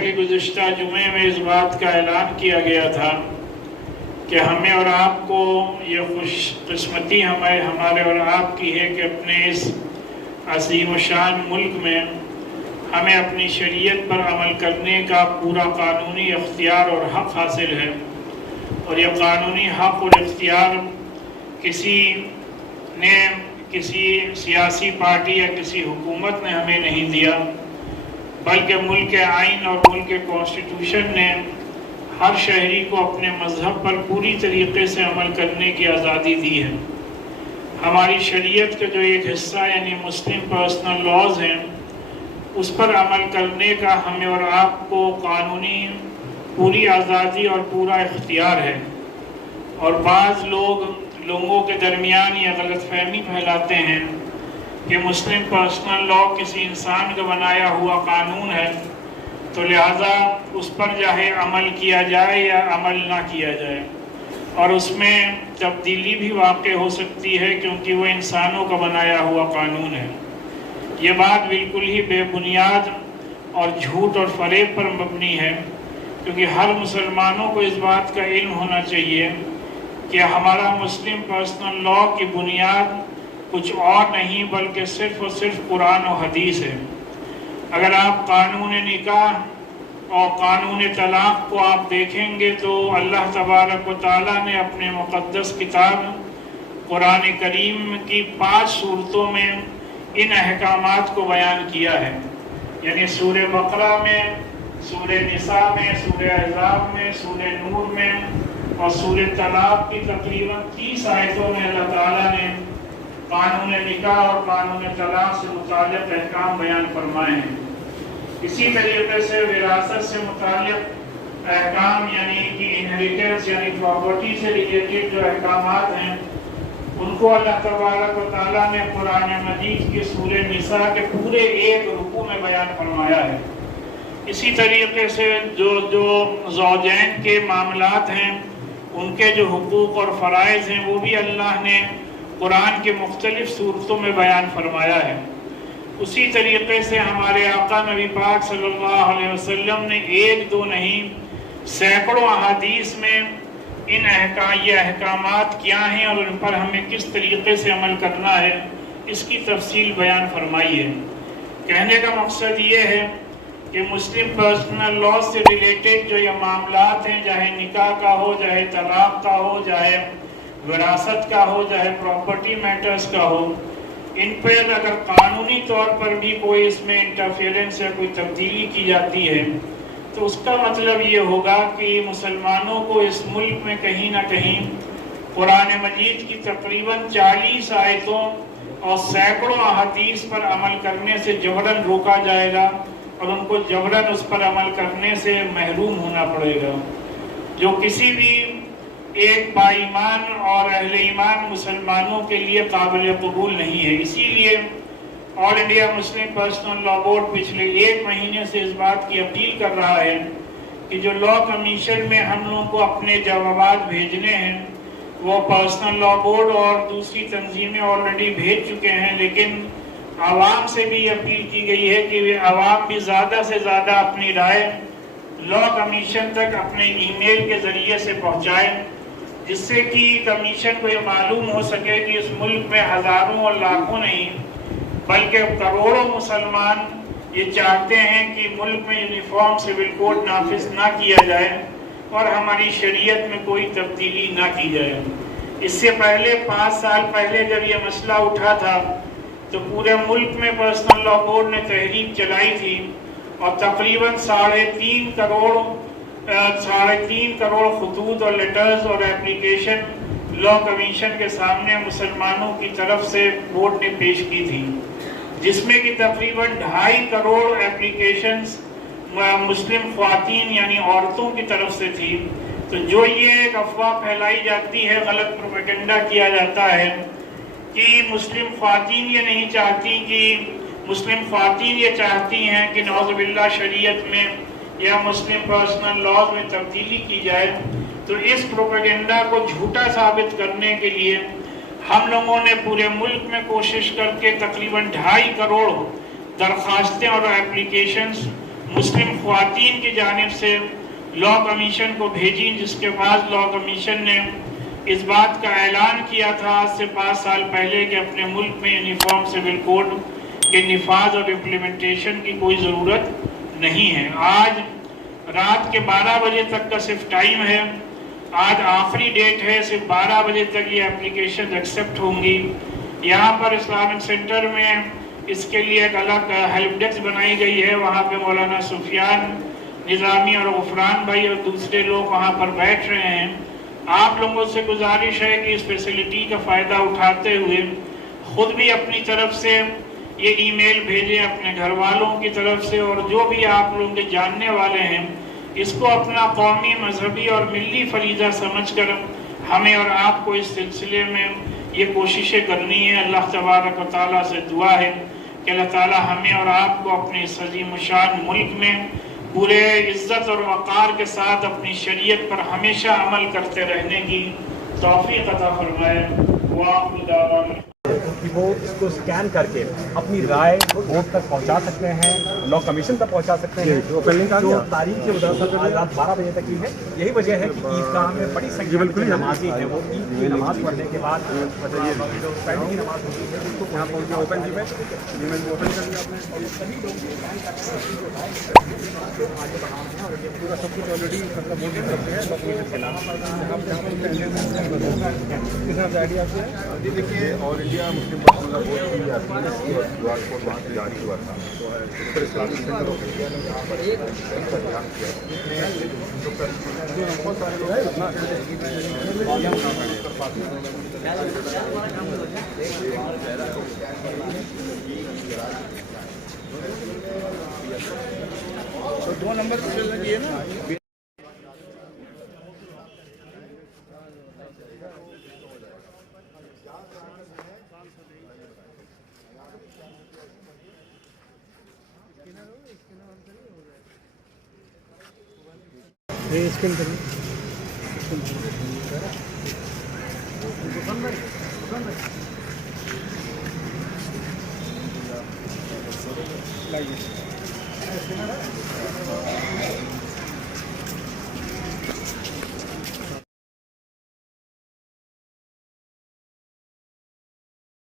کہ گزشتہ جمعے میں اس بات کا اعلان کیا گیا تھا کہ ہمیں اور آپ کو یہ خوش قسمتی ہمارے اور آپ کی ہے کہ اپنے اس عظیم و شان ملک میں ہمیں اپنی شریعت پر عمل کرنے کا پورا قانونی اختیار اور حق حاصل ہے، اور یہ قانونی حق اور اختیار کسی سیاسی پارٹی یا کسی حکومت نے ہمیں نہیں دیا، بلکہ ملک کے آئین اور ملک کے کانسٹیٹیوشن نے ہر شہری کو اپنے مذہب پر پوری طریقے سے عمل کرنے کی آزادی دی ہے۔ ہماری شریعت کا جو ایک حصہ یعنی مسلم پرسنل لاز ہیں، اس پر عمل کرنے کا ہمیں اور آپ کو قانونی پوری آزادی اور پورا اختیار ہے۔ اور بعض لوگوں کے درمیان یہ غلط فہمی پھیلاتے ہیں کہ مسلم پرسنل لا کسی انسان کا بنایا ہوا قانون ہے، تو لہٰذا اس پر چاہے عمل کیا جائے یا عمل نہ کیا جائے، اور اس میں تبدیلی بھی واقع ہو سکتی ہے کیونکہ وہ انسانوں کا بنایا ہوا قانون ہے۔ یہ بات بالکل ہی بے بنیاد اور جھوٹ اور فریب پر مبنی ہے، کیونکہ ہر مسلمانوں کو اس بات کا علم ہونا چاہیے کہ ہمارا مسلم پرسنل لا کی بنیاد کچھ اور نہیں بلکہ صرف اور صرف قرآن و حدیث ہے۔ اگر آپ قانون نکاح اور قانون طلاق کو آپ دیکھیں گے تو اللہ تبارک و تعالیٰ نے اپنے مقدس کتاب قرآن کریم کی 5 صورتوں میں ان احکامات کو بیان کیا ہے، یعنی سورہ بقرہ میں، سورہ نساء میں، سورہ احزاب میں، سورہ نور میں اور سورہ طلاق کی تقریباً 30 آیتوں میں اللہ تعالیٰ نے قانون نکاح اور قانون طلاق سے متعلق احکام بیان فرمائے ہیں۔ اسی طریقے سے وراثت سے متعلق احکام یعنی کہ انہیریٹنس یعنی پراپرٹی سے ریلیٹڈ جو احکامات ہیں، ان کو اللہ تبارک و تعالیٰ نے قرآن مجید کی سورہ نساء کے پورے ایک رکوع میں بیان فرمایا ہے۔ اسی طریقے سے جو زوجین کے معاملات ہیں، ان کے جو حقوق اور فرائض ہیں، وہ بھی اللہ نے قرآن کے مختلف صورتوں میں بیان فرمایا ہے۔ اسی طریقے سے ہمارے آقا نبی پاک صلی اللہ علیہ وسلم نے ایک دو نہیں سینکڑوں احادیث میں یہ احکامات کیا ہیں اور ان پر ہمیں کس طریقے سے عمل کرنا ہے، اس کی تفصیل بیان فرمائی ہے۔ کہنے کا مقصد یہ ہے کہ مسلم پرسنل لا سے ریلیٹڈ جو یہ معاملات ہیں، چاہے نکاح کا ہو، چاہے طلاق کا ہو، چاہے وراثت کا ہو، چاہے پراپرٹی میٹرز کا ہو، ان پر اگر قانونی طور پر بھی کوئی اس میں انٹرفیئرنس یا کوئی تبدیلی کی جاتی ہے تو اس کا مطلب یہ ہوگا کہ مسلمانوں کو اس ملک میں کہیں نہ کہیں قرآن مجید کی تقریباً 40 آیتوں اور سینکڑوں احادیث پر عمل کرنے سے جبراً روکا جائے گا اور ان کو جبراً اس پر عمل کرنے سے محروم ہونا پڑے گا، جو کسی بھی ایک با ایمان اور اہل ایمان مسلمانوں کے لیے قابل قبول نہیں ہے۔ اسی لیے آل انڈیا مسلم پرسنل لا بورڈ پچھلے 1 مہینے سے اس بات کی اپیل کر رہا ہے کہ جو لا کمیشن میں ہم لوگوں کو اپنے جوابات بھیجنے ہیں، وہ پرسنل لا بورڈ اور دوسری تنظیمیں آلریڈی بھیج چکے ہیں، لیکن عوام سے بھی اپیل کی گئی ہے کہ عوام بھی زیادہ سے زیادہ اپنی رائے لا کمیشن تک اپنے ای میل کے ذریعے سے پہنچائیں، جس سے کہ کمیشن کو یہ معلوم ہو سکے کہ اس ملک میں ہزاروں اور لاکھوں نہیں بلکہ کروڑوں مسلمان یہ چاہتے ہیں کہ ملک میں یونیفارم سول کوڈ نافذ نہ کیا جائے اور ہماری شریعت میں کوئی تبدیلی نہ کی جائے۔ اس سے پہلے 5 سال پہلے جب یہ مسئلہ اٹھا تھا تو پورے ملک میں پرسنل لا بورڈ نے تحریک چلائی تھی اور تقریباً 3.5 کروڑ خطوط اور لیٹرز اور اپلیکیشن لا کمیشن کے سامنے مسلمانوں کی طرف سے بورڈ نے پیش کی تھی، جس میں کہ تقریباً 2.5 کروڑ اپلیکیشنز مسلم خواتین یعنی عورتوں کی طرف سے تھی۔ تو جو یہ ایک افواہ پھیلائی جاتی ہے، غلط پروپیگنڈا کیا جاتا ہے کہ مسلم خواتین یہ نہیں چاہتی، کہ مسلم خواتین یہ چاہتی ہیں کہ نعوذ باللہ شریعت میں یا مسلم پرسنل لاز میں تبدیلی کی جائے، تو اس پروپیگنڈا کو جھوٹا ثابت کرنے کے لیے ہم لوگوں نے پورے ملک میں کوشش کر کے تقریباً 2.5 کروڑ درخواستیں اور اپلیکیشنز مسلم خواتین کی جانب سے لا کمیشن کو بھیجی، جس کے بعد لا کمیشن نے اس بات کا اعلان کیا تھا آج سے 5 سال پہلے کہ اپنے ملک میں یونیفارم سول کوڈ کے نفاذ اور امپلیمنٹیشن کی کوئی ضرورت نہیں ہے۔ آج رات کے 12 بجے تک کا صرف ٹائم ہے، آج آخری ڈیٹ ہے، صرف 12 بجے تک یہ اپلیکیشن ایکسیپٹ ہوں گی۔ یہاں پر اسلامک سینٹر میں اس کے لیے ایک الگ ہیلپ ڈیسک بنائی گئی ہے، وہاں پہ مولانا سفیان نظامی اور غفران بھائی اور دوسرے لوگ وہاں پر بیٹھ رہے ہیں۔ آپ لوگوں سے گزارش ہے کہ اس فیسلٹی کا فائدہ اٹھاتے ہوئے خود بھی اپنی طرف سے یہ ای میل بھیجیں اپنے گھر والوں کی طرف سے، اور جو بھی آپ لوگوں کے جاننے والے ہیں اس کو اپنا قومی، مذہبی اور ملی فریضہ سمجھ کر ہمیں اور آپ کو اس سلسلے میں یہ کوششیں کرنی ہے۔ اللہ تبارک و تعالیٰ سے دعا ہے کہ اللہ تعالیٰ ہمیں اور آپ کو اپنے اس عظیم الشان ملک میں پورے عزت اور وقار کے ساتھ اپنی شریعت پر ہمیشہ عمل کرتے رہنے کی توفیق عطا فرمائے۔ وآخر دعوانا کہ وہ اس کو اسکین کر کے اپنی رائے ووٹ تک پہنچا سکتے ہیں، لا کمیشن تک پہنچا سکتے ہیں۔ جو تاریخ کے مدرسہ آج رات 12 بجے تک کی ہے، یہی وجہ ہے کہ عیدگاہ میں بڑی سنکھیا میں نمازی ہیں، وہ عید کی نماز پڑھنے کے بعد جو پہلے کی نماز ہوتی ہے اس کو یہاں پہنچ کے اوپن کی اوپن کر دیا آپ نے، سبھی لوگ آگے بڑھا رہے ہیں اور یہ پورا سب کچھ آلریڈی مطلب ووٹ کی طرف سے ہے، لا کمیشن کے علاوہ آئیڈیا جی دیکھیے آل انڈیا مسلم ووٹ کی جاتی ہے، کیو آر کوڈ وہاں سے جاری ہوا تھا، تو اسلامک سینٹر آف انڈیا نے یہاں پر ایک انتظام کیا بہت سارے لوگ اپنا تو 2 نمبر لگی ہے نا۔ اسکین کریں لائیے